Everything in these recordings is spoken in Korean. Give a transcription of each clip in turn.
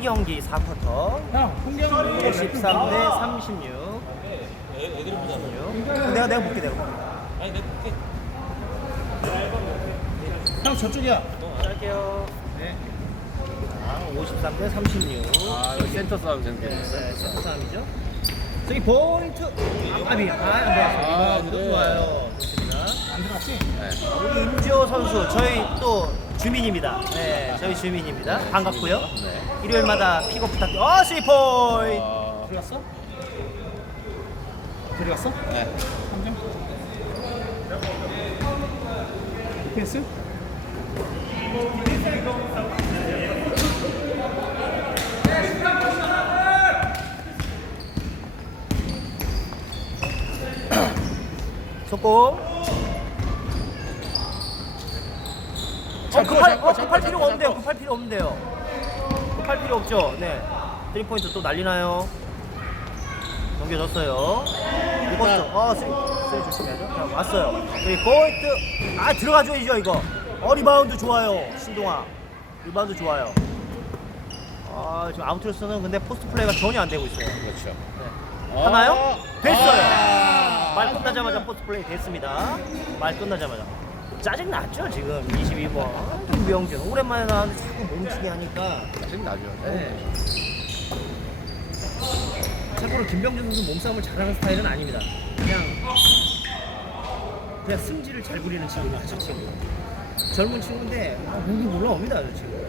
한 경기 4쿼터 형, 홍경 53 대 36. 애들이 보잖아. 내가 내가 볼게 내가. 볼게. 아니 내가 볼게. 형 저쪽이야. 할게요. 네. 자, 53 대 36. 아 이거 센터 싸움 재밌게. 네, 센터 싸움이죠. 저기 포인트. 아비. 아, 안 들어왔어요. 아, 이거 그래. 좋아요. 좋습니다. 안 들어갔지? 우리 임지호 선수 저희 또 주민입니다. 네, 저희 주민입니다. 반갑고요. 네. 일요일마다 픽업 부탁. 어, 스리 포인트. 아, 들어갔어? 들어갔어? 네. 3점? 디펜스? 속공. 어, 급할, 필요가 없는데요. 급할 필요 없는데요. 급할 필요 없죠. 네. 3포인트 또 난리나요. 넘겨줬어요. 이것도, 어, 쓰리, 쓰리 조심해야죠. 자, 왔어요. 여기 포인트. 아, 들어가줘야죠, 이거. 어, 리바운드 좋아요. 신동아. 리바운드 좋아요. 아, 지금 아웃로서는 근데 포스트 플레이가 전혀 안 되고 있어요. 그렇죠. 네. 하나요? 어. 됐어요. 아. 말 끝나자마자 포스트 플레이 됐습니다. 말 끝나자마자. 짜증 났죠 지금 22번 김병준 오랜만에 나왔는데 자꾸 멈추게 하니까. 짜증 나죠. 네. 참고로 김병준 선수 몸싸움을 잘하는 스타일은 아닙니다. 그냥 그냥 승질을 잘 부리는 친구가 저 친구. 젊은 친구인데 아, 목이 올라옵니다 저 친구.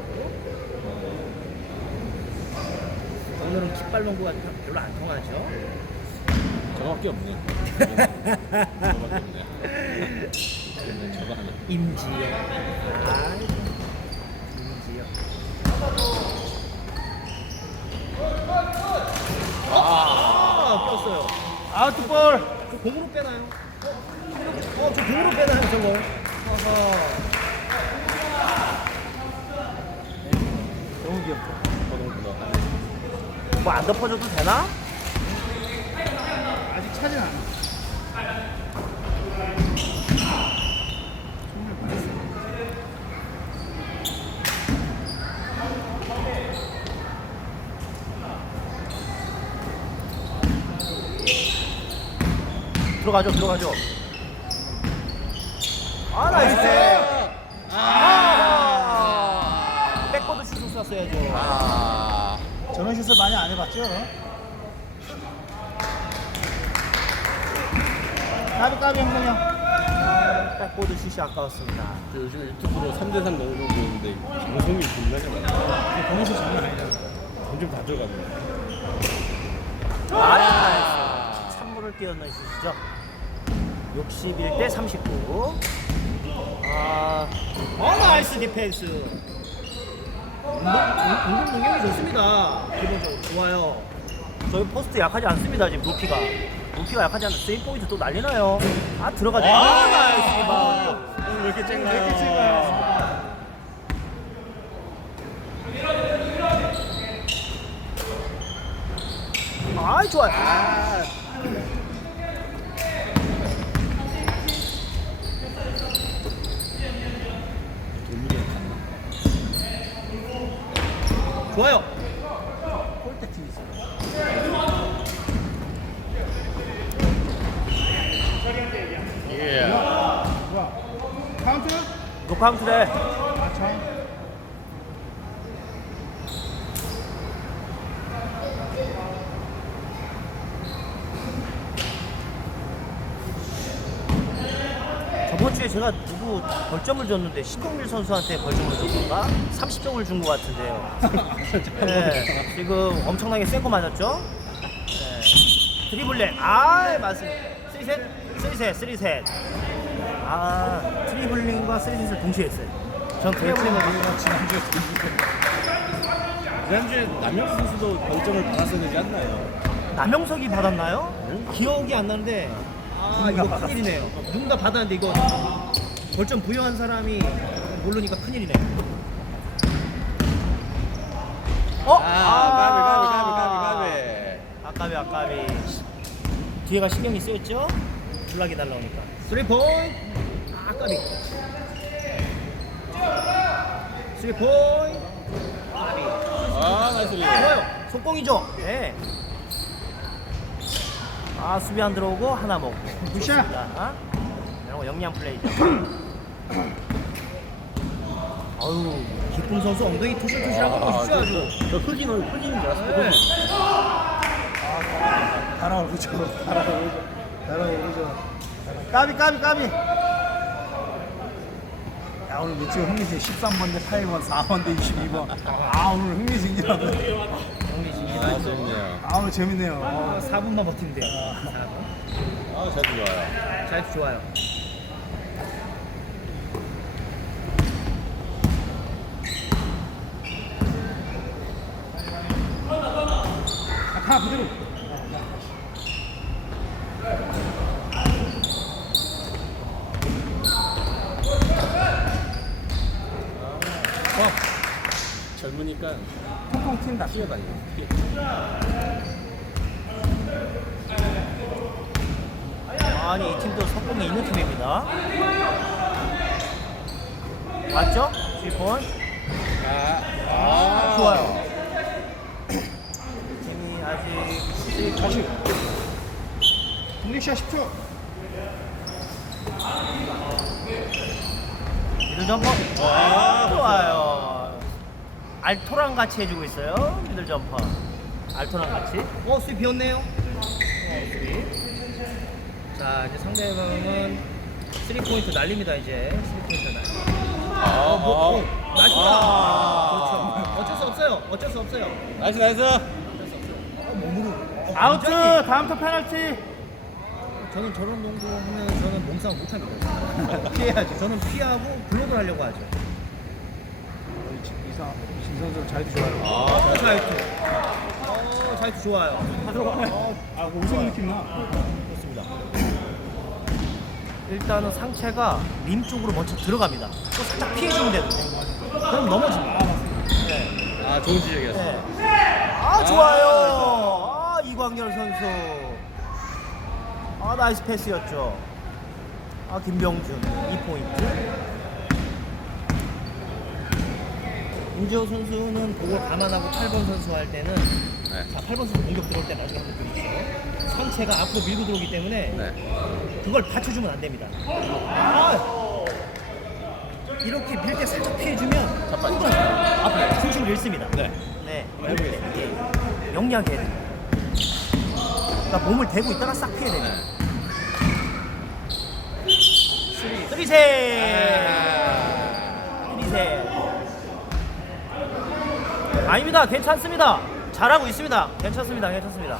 오늘은 킥발롱구가 별로 안 통하죠. 저거밖에 없네. 저거밖에 없네. 임지영. 아, 임지영. 아, 꼈어요. 아, 뒷볼. 저 공으로 빼나요? 어, 어, 저 공으로 빼나요, 저거? 어허. 너무 귀엽다. 뭐 안 덮어줘도 되나? 아직 차진 않아. 손을 보냈어. 들어가죠, 들어가죠. 아, 나이스. 아, 백보드 슛을 쐈어야죠. 아. 저런 슛을 많이 안 해봤죠? 까비 까비 형동이 형. 백보드 슛이 아까웠습니다. 요즘 유튜브로 3대3 농구 보는데 방송이 존나게 많아. 거기서 장난 아니다. 점점 다 들어가네. 아, 찬물을 끼얹는 슛이죠. 61대 39. 아, 어, 나이스 디펜스. 운동, 운동 능력이 좋습니다. 기본적으로 좋아요. 저희 포스트 약하지 않습니다. 지금 높이가. 높이가 약하지 않아. 세임 포인트 또 난리나요. 아, 들어가죠. 아, 나이스 리바운드. 왜 이렇게 쨍나요? 왜 이렇게 쨍나요? 아, 좋아요. 아, 좋아요. 홀대 팀 있어요. 예. 카운트? 노 카운트래. 아 참. 저번 주에 제가 누구 벌점을 줬는데 신동률 선수한테 벌점을 줬던가 30점을 준 것 같은데요. 네, 지금 엄청나게 센거 맞았죠? 네. 드리블렉, 아 맞습니다. 3셋, 3셋, 3셋. 아 트리블링과 3셋을 동시에 했어요. 전 트리블링을 우리가 지난주에 지난주에 남혁 선수도 벌점을 받았어야 되지 않나요? 남영석이 받았나요? 기억이 안 나는데 아 이거 큰일이네요. 누군가 받았는데 이거 벌점 부여한 사람이 모르니까 큰일이네. 어? 아, 가비, 가비, 가비, 가비, 가비. 아까비 아까비 뒤에가 신경이 쓰였죠? 블락이 날라오니까 3포인트 아까비 3포인트 아까비 아, 나이스 리. 좋아요. 속공이죠. 네. 아 수비 안 들어오고 하나 먹고. 굿샷. 좋습니다. 아? 이런 거 영리한 플레이죠. 아유 기쁨 선수 엉덩이 거 보십시오 아주. 저 흑인은 흑인인 줄 알았어. 네. 달아오르죠. 달아오르죠. 달아오르죠. 까비 까비 까비. 야 오늘 며칠 흥미진 13번 대 8번 4번 대 22번 아 오늘 흥미진이라고 아, 재밌네요. 아 오늘 재밌네요 어, 4분만 버티면 돼요. 아, 잘 좋아요. 잘 좋아요. 아, 가 그대로 젊으니까 통통 튄다 뛰어다니고. 아니 이 팀도 속공이 있는 팀입니다. 맞죠? 3번 아, 좋아요. 이 팀이 아직 다시 공격샷 10초 미들 점퍼 아, 좋아요. 알토랑 같이 해주고 있어요. 미들 점퍼. 알토랑 같이. 어 수비 비었네요. 어, 수비. 자 이제 상대방은 3포인트 날립니다 이제 3포인트 날. 아, 뭐, 어, 아. 아. 그렇죠. 어쩔 수 없어요. 어쩔 수 없어요. 나이스, 나이스. 어, 몸으로. 어, 아웃 굉장히- 다음 턴 페널티 저는 저런 농구 하면 저는 몸싸움 못합니다. 피해야죠. 저는 피하고 블록을 하려고 하죠. 이상 김선수 자유투 좋아요 아, 어, 잘 자유투. 어, 자유투 좋아요. 어, 아 우승 느낌 나 좋습니다. 일단은 상체가 림 쪽으로 먼저 들어갑니다. 또 살짝 피해주면 되는데. 그럼 넘어집니다. 네. 아, 좋은 지적이었어. 네. 아, 좋아요. 아, 이광열 선수. 아, 나이스 패스였죠. 아, 김병준. 2포인트. 임지호 선수는 그걸 감안하고 8번 선수 할 때는 네. 자, 8번 선수 공격 들어올 때 나중에 한번 보여주세요. 상체가 앞으로 밀고 들어오기 때문에 네. 그걸 받쳐주면 안 됩니다. 아! 이렇게 밀 때 살짝 피해주면 잠깐만요. 또 앞으로 중심을 잃습니다. 네. 네. 이렇게 영리하게 해야 됩니다. 그러니까 몸을 대고 있다가 싹 피해야 됩니다. 쓰리셋! 쓰리셋. 아닙니다. 괜찮습니다. 잘하고 있습니다. 괜찮습니다. 괜찮습니다.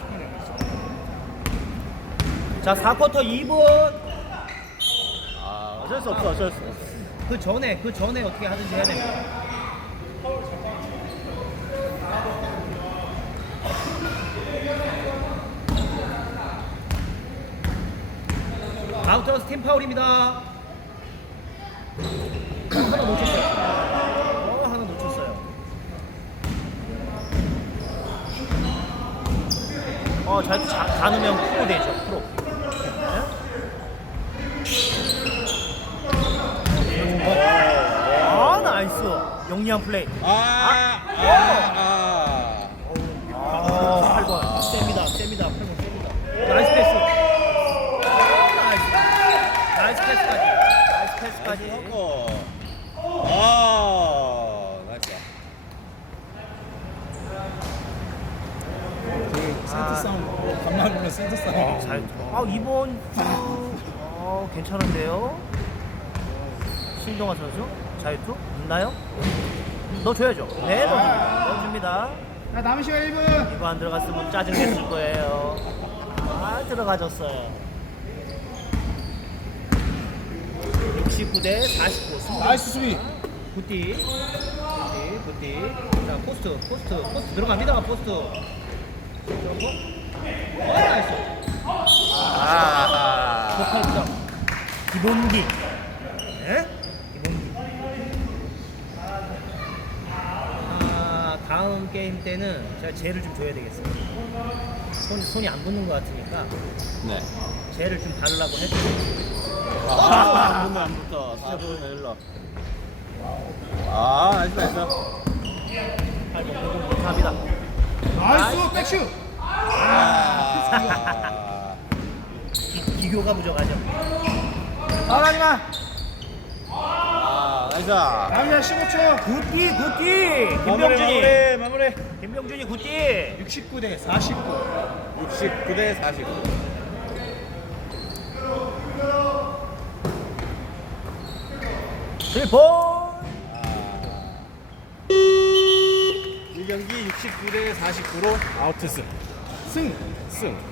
자, 4쿼터 2분. 아, 어쩔 수 없어, 어쩔 수 없어. 그 전에, 그 전에 어떻게 하든지 해야 됩니다. 아웃터스 팀 파울입니다. 하나 놓쳤어요. 어, 하나 놓쳤어요. 어, 잘 자, 가누면 프로 되죠, 프로. 네? 아, 나이스. 영리한 플레이. 아, 아, 아. 아, 8번. 셉니다, 셉니다. 8번 셉니다. 나이스 패스. 오, 나이스. 나이스 패스까지. 나이스 패스까지. 하고. 아, 나이스. 되게 센터 싸움 간만에 보는 센터 싸움 잘. 아, 이번 주 어, 괜찮은데요? 신동아 선수? 자유투? 있나요? 넣어줘야죠. 네, 넣어줍니다. 넣어줍니다. 자 남은 시간 1분 이거 안 들어갔으면 짜증 냈을 거예요. 아, 들어가졌어요. 69 대 49. 나이스 수비 굿디. 굿디, 굿디. 자, 포스트, 포스트, 포스트 들어갑니다, 포스트. 아, 점 기본기. 네? 기본기. 아, 다음 게임 때는 제가 젤을 좀 줘야 되겠어요. 손, 손이 안 붙는 것 같으니까 네. 젤을 좀 바르라고 해주세요. 아, 안 붙어, 안 붙어. 진짜 보이네, 일로. 아, 나이스, 나이스. 팔고 공격 못 나이스 백슛. 아. 기, 기교가 부족하죠. 나가지마. 아, 나이스. 남자 15초. 굿띠 굿띠. 김병준이. 마무리, 마무리. 김병준이 굿띠. 69 대 49. 69 대 49. 슬퍼. 1경기 69대 49로 아웃투스 승! 승!